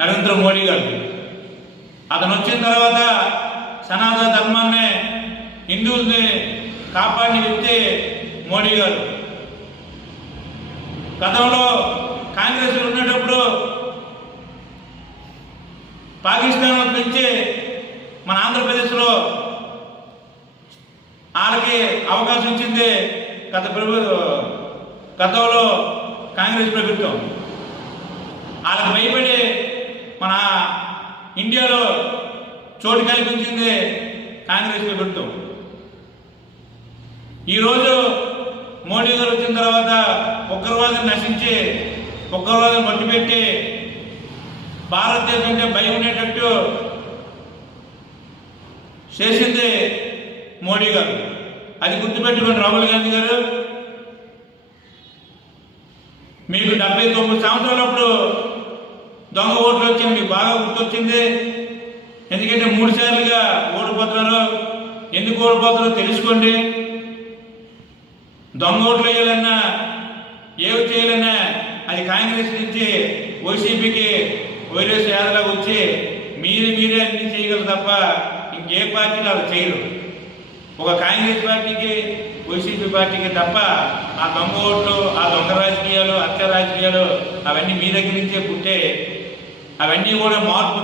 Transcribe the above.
నరేంద్ర మోడీ గారు. అతను వచ్చిన తర్వాత సనాతన ధర్మాన్ని హిందువుల్ని కాపాడిన వ్యక్తి మోడీ గారు. గతంలో కాంగ్రెస్ ఉండేటప్పుడు పాకిస్తాన్ నుంచి మన ఆంధ్రప్రదేశ్లో వాళ్ళకి అవకాశం ఇచ్చింది గత ప్రభుత్వ గతంలో కాంగ్రెస్ ప్రభుత్వం. వాళ్ళకి భయపడి ఇండియాలో చోటు కల్పించిందే కాంగ్రెస్ ప్రభుత్వం. ఈరోజు మోడీ గారు వచ్చిన తర్వాత ఉగ్రవాదం నశించి ఉగ్రవాదం మట్టిపెట్టి భారతదేశం అంటే భయం ఉండేటట్టు చేసింది మోడీ గారు. అది గుర్తుపెట్టుకోండి రాహుల్ గాంధీ గారు. మీకు డెబ్బై తొమ్మిది సంవత్సరాలప్పుడు దొంగ ఓట్లు వచ్చింది మీకు బాగా గుర్తొచ్చింది. ఎందుకంటే మూడు సార్లుగా ఓడిపోతున్నారు ఎందుకు ఓడిపోతున్నారో తెలుసుకోండి. దొంగ ఓట్లు వేయాలన్నా ఏవి చేయాలన్నా అది కాంగ్రెస్ నుంచి వైసీపీకి వైరస్ యాదలాగా వచ్చి మీరే మీరే అన్ని చేయగలరు తప్ప ఇంకే పార్టీలు అలా చేయరు. ఒక కాంగ్రెస్ పార్టీకి వైసీపీ పార్టీకి తప్ప ఆ దొంగ ఓట్లు ఆ దొంగ రాజకీయాలు హత్య రాజకీయాలు అవన్నీ మీ దగ్గర నుంచే పుట్టే అవన్నీ కూడా మార్పు